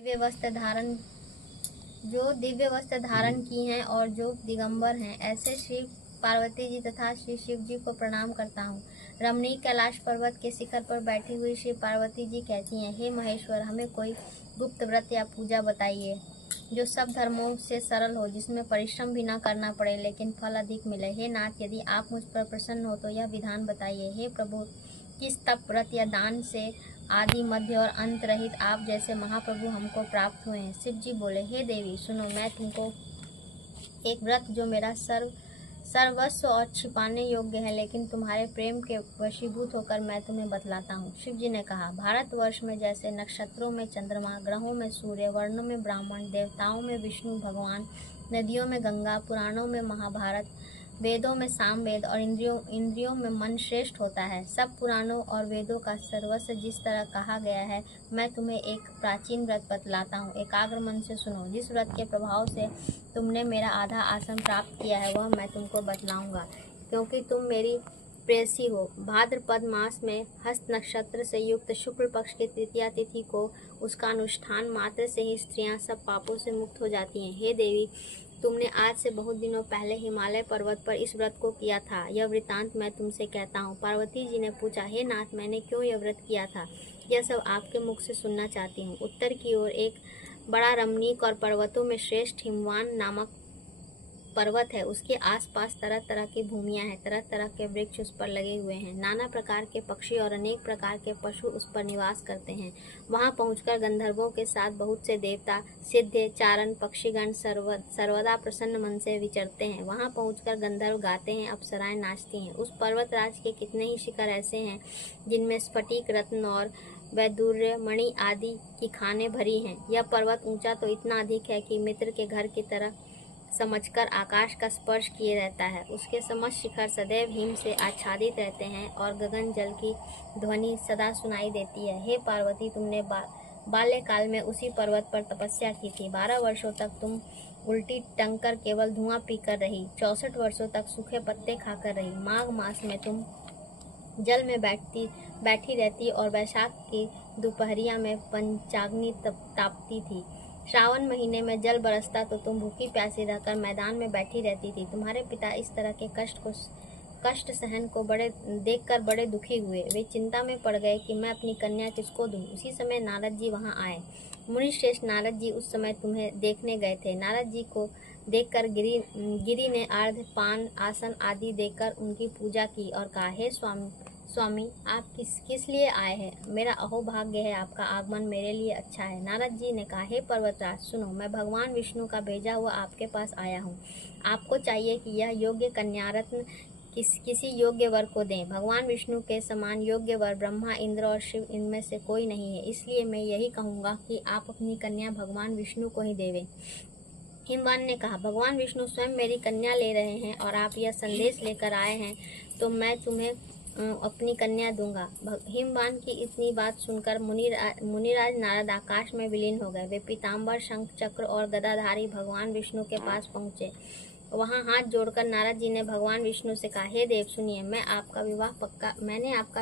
दिव्य वस्त्र धारण जो दिव्य वस्त्र धारण की हैं और जो दिगंबर हैं, ऐसे श्री पार्वती जी तथा श्री शिव जी को प्रणाम करता हूँ। रमणीक कैलाश पर्वत के शिखर पर बैठी हुई श्री पार्वती जी कहती हैं, हे महेश्वर, हमें कोई गुप्त व्रत या पूजा बताइए जो सब धर्मों से सरल हो, जिसमें परिश्रम भी न करना पड़े लेकिन फल अधिक मिले। हे नाथ, यदि आप मुझ पर प्रसन्न हो तो यह विधान बताइए। हे प्रभु, किस तप, व्रत या दान से आदि, मध्य और अंत रहित आप जैसे महाप्रभु हमको प्राप्त हुए हैं। शिव जी बोले, हे देवी सुनो, मैं तुमको एक व्रत जो मेरा सर्वस्व और छिपाने योग्य है, लेकिन तुम्हारे प्रेम के वशीभूत होकर मैं तुम्हें बतलाता हूँ। शिव जी ने कहा, भारतवर्ष में जैसे नक्षत्रों में चंद्रमा, ग्रहों में सूर्य, वर्णों में ब्राह्मण, देवताओं में विष्णु भगवान, नदियों में गंगा, पुराणों में महाभारत, वेदों में सामवेद और इंद्रियों में मन श्रेष्ठ होता है, सब पुराणों और वेदों का सर्वस्व जिस तरह कहा गया है, मैं तुम्हें एक प्राचीन व्रत बतलाता हूँ। एकाग्र मन से सुनो। जिस व्रत के प्रभाव से तुमने मेरा आधा आसन प्राप्त किया है वह मैं तुमको बतलाऊंगा, क्योंकि तुम मेरी प्रेयसी हो। भाद्रपद मास में हस्त नक्षत्र से युक्त शुक्ल पक्ष की तृतीया तिथि को उसका अनुष्ठान मात्र से ही स्त्रियां सब पापों से मुक्त हो जाती हैं। हे देवी, तुमने आज से बहुत दिनों पहले हिमालय पर्वत पर इस व्रत को किया था, यह वृतांत मैं तुमसे कहता हूँ। पार्वती जी ने पूछा, हे नाथ, मैंने क्यों यह व्रत किया था? यह सब आपके मुख से सुनना चाहती हूँ। उत्तर की ओर एक बड़ा रमणीक और पर्वतों में श्रेष्ठ हिमवान नामक पर्वत है। उसके आसपास तरह तरह की भूमियां हैं, तरह तरह के वृक्ष उस पर लगे हुए हैं, नाना प्रकार के पक्षी और अनेक प्रकार के पशु उस पर निवास करते हैं। वहां पहुंचकर गंधर्वों के साथ बहुत से देवता, सिद्ध, चारण, पक्षीगण सर्वदा प्रसन्न मन से विचरते हैं। वहां पहुंचकर गंधर्व गाते हैं, अप्सराएं नाचती हैं। उस पर्वतराज के कितने ही शिखर ऐसे हैं जिनमें स्फटिक, रत्न और वैदूर्य मणि आदि की खानें भरी हैं। यह पर्वत ऊंचा तो इतना अधिक है कि मित्र के घर की तरह समझकर आकाश का स्पर्श किए रहता है। उसके समस्त शिखर सदैव हिम से आच्छादित रहते हैं और गगन जल की ध्वनि सदा सुनाई देती है। हे पार्वती, तुमने बाल्यकाल में उसी पर्वत पर तपस्या की थी। 12 वर्षों तक तुम उल्टी टंग कर केवल धुआं पीकर रही, 64 वर्षों तक सूखे पत्ते खाकर रही। माघ मास में तुम जल में बैठी रहती और वैशाख की दोपहरिया में पंचाग्नि तापती थी। श्रावण महीने में जल बरसता तो तुम भूखी प्यासी रहकर मैदान में बैठी रहती थी। तुम्हारे पिता इस तरह के कष्ट सहन को देखकर बड़े दुखी हुए। वे चिंता में पड़ गए कि मैं अपनी कन्या किसको दूं। उसी समय नारद जी वहां आए। मुनि श्रेष्ठ नारद जी उस समय तुम्हें देखने गए थे। नारद जी को देखकर गिरी ने अर्घ्य, पान, आसन आदि देकर उनकी पूजा की और कहा, हे स्वामी, आप किस लिए आए हैं? मेरा अहोभाग्य है, आपका आगमन मेरे लिए अच्छा है। नारद जी ने कहा, हे पर्वतराज सुनो, मैं भगवान विष्णु का भेजा हुआ आपके पास आया हूँ। आपको चाहिए कि यह योग्य कन्यारत्न किसी योग्य वर को दें। भगवान विष्णु के समान योग्य वर ब्रह्मा, इंद्र और शिव इनमें से कोई नहीं है, इसलिए मैं यही कहूँगा कि आप अपनी कन्या भगवान विष्णु को ही देवें। हिमवान ने कहा, भगवान विष्णु स्वयं मेरी कन्या ले रहे हैं और आप यह संदेश लेकर आए हैं तो मैं तुम्हें अपनी कन्या दूंगा। हिमवान की इतनी बात सुनकर मुनिराज नारद आकाश में विलीन हो गए। वे पीताम्बर, शंख, चक्र और गदाधारी भगवान विष्णु के पास पहुंचे। वहां हाथ जोड़कर नारद जी ने भगवान विष्णु से कहा, हे देव सुनिए, मैंने आपका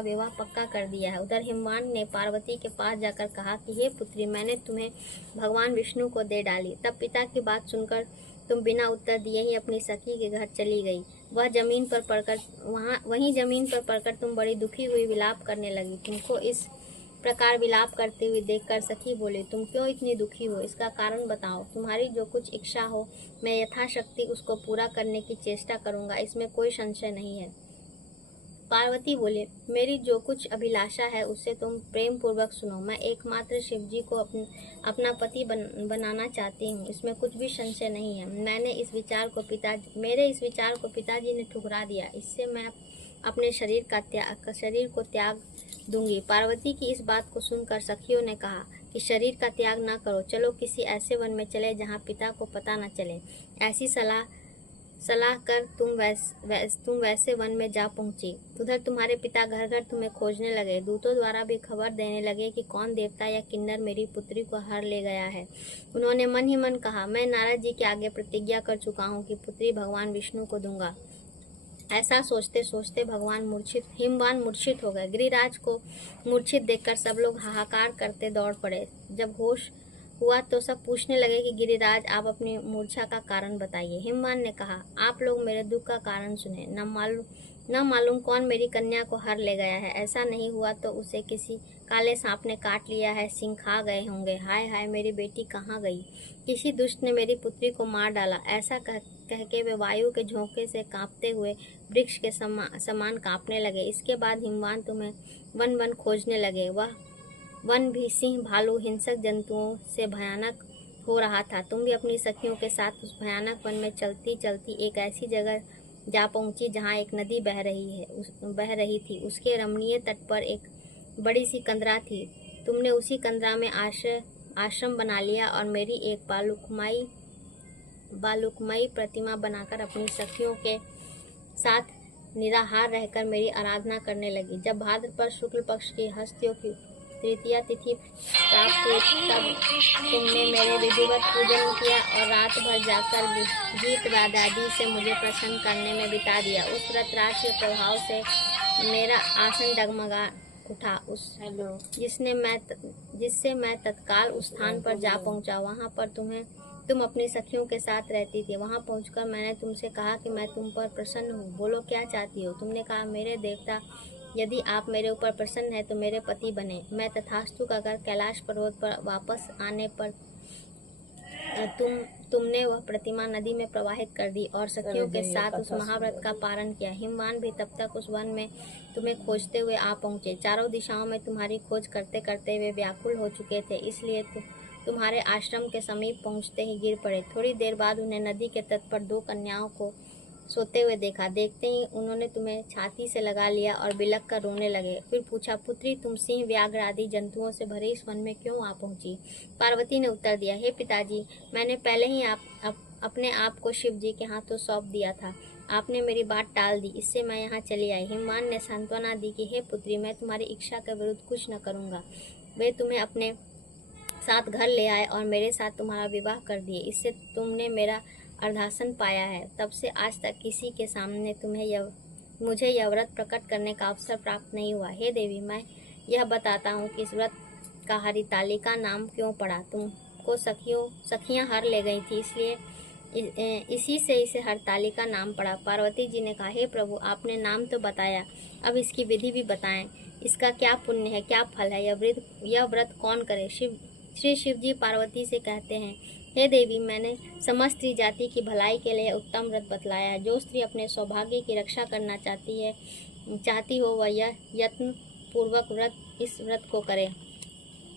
विवाह पक्का कर दिया है। उधर हिमवान ने पार्वती के पास जाकर कहा कि हे पुत्री, मैंने तुम्हें भगवान विष्णु को दे डाली। तब पिता की बात सुनकर तुम बिना उत्तर दिए ही अपनी सखी के घर चली गई। वहीं जमीन पर पड़कर तुम बड़ी दुखी हुई विलाप करने लगी। तुमको इस प्रकार विलाप करते हुए देखकर सखी बोली, तुम क्यों इतनी दुखी हो? इसका कारण बताओ। तुम्हारी जो कुछ इच्छा हो मैं यथाशक्ति उसको पूरा करने की चेष्टा करूंगा, इसमें कोई संशय नहीं है। पार्वती बोले, मेरी जो कुछ अभिलाषा है उससे तुम प्रेम पूर्वक सुनो। मैं एकमात्र शिव जी को अपना पति बनाना चाहती हूँ, इसमें कुछ भी संशय नहीं है। मेरे इस विचार को पिताजी ने ठुकरा दिया। इससे मैं अपने शरीर को त्याग दूंगी। पार्वती की इस बात को सुनकर सखियों ने कहा कि शरीर का त्याग न करो, चलो किसी ऐसे वन में चले जहाँ पिता को पता न चले। ऐसी सलाह कर तुम वैसे वन में जा पहुंची। उधर तुम्हारे पिता घर घर तुम्हें खोजने लगे। दूतों द्वारा भी खबर देने लगे कि कौन देवता या किन्नर मेरी पुत्री को हर ले गया है। उन्होंने मन ही मन कहा, मैं नारद जी के आगे प्रतिज्ञा कर चुका हूँ कि पुत्री भगवान विष्णु को दूंगा। ऐसा सोचते सोचते हिमवान मूर्छित हो गए। गिरिराज को मूर्छित देखकर सब लोग हाहाकार करते दौड़ पड़े। जब हुआ तो सब पूछने लगे कि गिरिराज, आप अपनी मूर्छा का कारण बताइए। हिमवान ने कहा, आप लोग मेरे दुख का कारण सुने। न मालूम कौन मेरी कन्या को हर ले गया है। ऐसा नहीं हुआ तो उसे किसी काले सांप ने काट लिया है, सिंह खा गए होंगे। हाय हाय, मेरी बेटी कहाँ गई? किसी दुष्ट ने मेरी पुत्री को मार डाला। ऐसा कह के वे वायु के झोंके से कांपते हुए वृक्ष के समान कांपने लगे। इसके बाद हिमवान तुम्हें वन वन खोजने लगे। वह वन भी सिंह, भालू, हिंसक जंतुओं से भयानक हो रहा था। तुम भी अपनी सखियों के साथ उस भयानक वन में चलती चलती एक ऐसी जगह जा पहुंची जहां एक नदी बह रही थी। उसके रमणीय तट पर एक बड़ी सी कंदरा थी। तुमने उसी कंदरा में आश्रम बना लिया और मेरी एक बालुकमयी प्रतिमा बनाकर अपनी सखियों के साथ निराहार रहकर मेरी आराधना करने लगी। जब भाद्रपद शुक्ल पक्ष की हस्तियों की तृतीया तिथि प्राप्त हुई तब तुमने मेरे विधिवत पूजन किया और रात भर जाकर गीत वाद्यादि से मुझे प्रसन्न करने में बिता दिया। उस व्रतराज के प्रभाव से मेरा आसन डगमगा उठा, जिससे मैं तत्काल उस स्थान पर जा पहुंचा। वहां पर तुम अपनी सखियों के साथ रहती थी। वहां पहुंचकर मैंने तुमसे कहा कि मैं तुम पर प्रसन्न हूँ, बोलो क्या चाहती हो? तुमने कहा, मेरे देवता, यदि आप मेरे ऊपर प्रसन्न हैं तो मेरे पति बने। मैं तथास्तु कहकर कैलाश पर्वत पर वापस आने पर तुमने वह प्रतिमा नदी में प्रवाहित कर दी और सखियों के साथ उस महाव्रत का पारण किया। हिमवान भी तब तक उस वन में तुम्हें खोजते हुए आ पहुंचे। चारों दिशाओं में तुम्हारी खोज करते करते वे व्याकुल हो चुके थे, इसलिए तुम्हारे आश्रम के समीप पहुंचते ही गिर पड़े। थोड़ी देर बाद उन्हें नदी के तट पर 2 कन्याओं को सोते हुए देखा। देखते ही उन्होंने तुम्हें छाती से लगा लिया और बिलख कर रोने लगे। फिर पूछा, पुत्री, तुम सिंह, व्याघ्र आदि जंतुओं से भरे इस वन में क्यों आ पहुंची? पार्वती ने उत्तर दिया, हे पिताजी, मैंने पहले ही अपने आप को शिव जी के हाथों सौंप दिया था। आपने मेरी बात टाल दी, इससे मैं यहाँ चली आई। हिमवान ने सांत्वना दी कि हे पुत्री, मैं तुम्हारी इच्छा के विरुद्ध कुछ न करूँगा। वे तुम्हें अपने साथ घर ले आए और मेरे साथ तुम्हारा विवाह कर दिए। इससे तुमने मेरा अर्धासन पाया है। तब से आज तक किसी के सामने मुझे यह व्रत प्रकट करने का अवसर प्राप्त नहीं हुआ। हे देवी, मैं यह बताता हूँ कि इस व्रत का हरितालिका नाम क्यों पड़ा। तुमको सखियाँ हर ले गई थी, इसलिए इसी से इसे हरतालिका नाम पड़ा। पार्वती जी ने कहा, हे प्रभु, आपने नाम तो बताया, अब इसकी विधि भी बताएं। इसका क्या पुण्य है, क्या फल है? यह व्रत कौन करे? श्री शिव जी पार्वती से कहते हैं, हे देवी, मैंने समस्त स्त्री जाति की भलाई के लिए उत्तम व्रत बतलाया है। जो स्त्री अपने सौभाग्य की रक्षा करना चाहती हो वह यह यत्न पूर्वक इस व्रत को करे।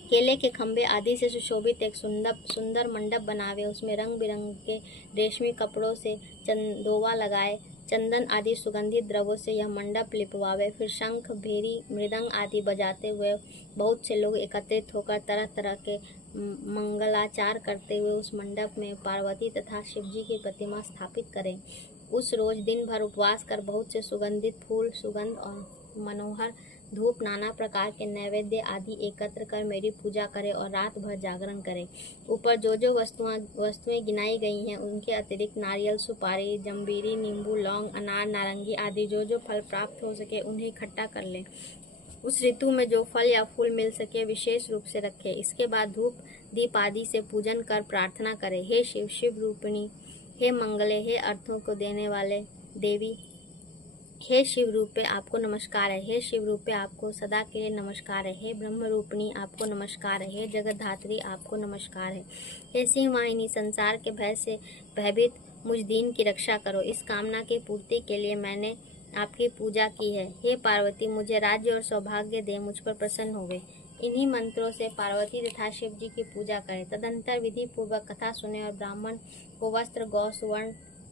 केले के खंभे आदि से सुशोभित एक सुंदर मंडप बनावे, उसमें रंग बिरंग के रेशमी कपड़ों से चंदोवा लगाए, चंदन आदि सुगंधित द्रव्यों से यह मंडप लिपवावे। फिर शंख, भेरी, मृदंग आदि बजाते हुए बहुत से लोग एकत्रित होकर तरह तरह के मंगलाचार करते हुए उस मंडप में पार्वती तथा शिवजी की प्रतिमा स्थापित करें। उस रोज दिन भर उपवास कर बहुत से सुगंधित फूल, सुगंध और मनोहर धूप, नाना प्रकार के नैवेद्य आदि एकत्र कर मेरी पूजा करें और रात भर जागरण करें। ऊपर जो वस्तुएं गिनाई गई हैं उनके अतिरिक्त नारियल, सुपारी, जंबीरी, नींबू, लौंग, अनार, नारंगी आदि जो फल प्राप्त हो सके उन्हें इकट्ठा कर लें। उस ऋतु में जो फल या फूल मिल सके विशेष रूप से रखें। इसके बाद धूप दीप आदि से पूजन कर प्रार्थना करें, हे शिव, शिव रूपिणी, हे मंगले, हे अर्थों को देने वाले देवी, हे शिव रूपे आपको नमस्कार है। हे शिव रूपे आपको सदा के लिए नमस्कार है। हे ब्रह्म रूपिणी आपको नमस्कार है। हे जगत धात्री आपको नमस्कार है। हे सिंह वाहिनी, संसार के भय से भयभीत मुझ दीन की रक्षा करो। इस कामना की पूर्ति के लिए मैंने आपकी पूजा की है। हे पार्वती, मुझे राज्य और सौभाग्य दे, मुझ पर प्रसन्न होवे। इन्हीं मंत्रों से पार्वती तथा शिव जी की पूजा करें। तदंतर विधि पूर्वक कथा सुने और ब्राह्मण को वस्त्र, गौ,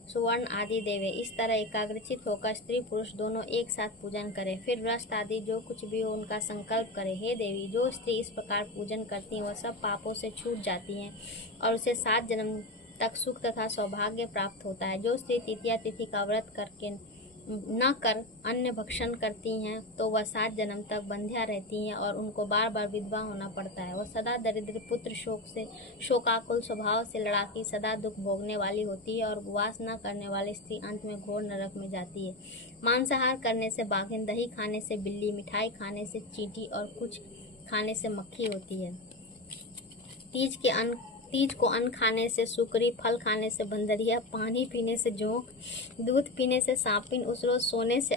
सुवर्ण आदि देवे। इस तरह एकाग्रचित होकर स्त्री पुरुष दोनों एक साथ पूजन करें। फिर व्रत आदि जो कुछ भी हो उनका संकल्प करें। हे देवी, जो स्त्री इस प्रकार पूजन करती हैं वह सब पापों से छूट जाती हैं और उसे 7 जन्म तक सुख तथा सौभाग्य प्राप्त होता है। जो स्त्री तृतीया तिथि का व्रत करके न कर अन्न भक्षण करती हैं तो वह 7 जन्म तक बंध्या रहती हैं और उनको बार बार विधवा होना पड़ता है। वह सदा दरिद्र, पुत्र शोकाकुल स्वभाव से लड़ाकी, सदा दुख भोगने वाली होती है और उपवास न करने वाली स्त्री अंत में घोर नरक में जाती है। मांसाहार करने से बाघिन, दही खाने से बिल्ली, मिठाई खाने से चींटी और कुछ खाने से मक्खी होती है। तीज को अन्न खाने से सुकरी, फल खाने से बंदरिया, पानी पीने से जोंक, दूध पीने से सांपिन, उस रोज सोने से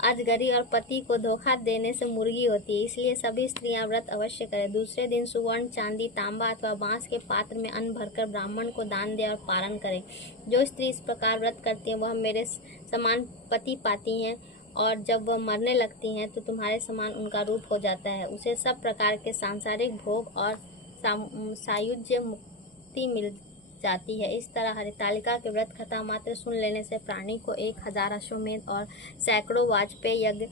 अजगरी और पति को धोखा देने से मुर्गी होती है। इसलिए सभी स्त्रियां व्रत अवश्य करें। दूसरे दिन सुवर्ण, चांदी, तांबा अथवा बांस के पात्र में अन्न भरकर ब्राह्मण को दान दे और पारण करें। जो स्त्री इस प्रकार व्रत करती है वह मेरे समान पति पाती हैं, और जब वह मरने लगती हैं तो तुम्हारे समान उनका रूप हो जाता है। उसे सब प्रकार के सांसारिक भोग और सायुज्य मुक्ति मिल जाती है। इस तरह हरितालिका के व्रत कथा मात्र सुन लेने से प्राणी को 1000 अश्वमेध और सैकड़ों वाजपेयी यज्ञ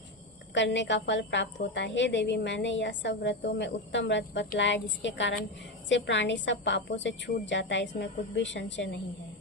करने का फल प्राप्त होता है। हे देवी, मैंने यह सब व्रतों में उत्तम व्रत बतलाया जिसके कारण से प्राणी सब पापों से छूट जाता है। इसमें कुछ भी संशय नहीं है।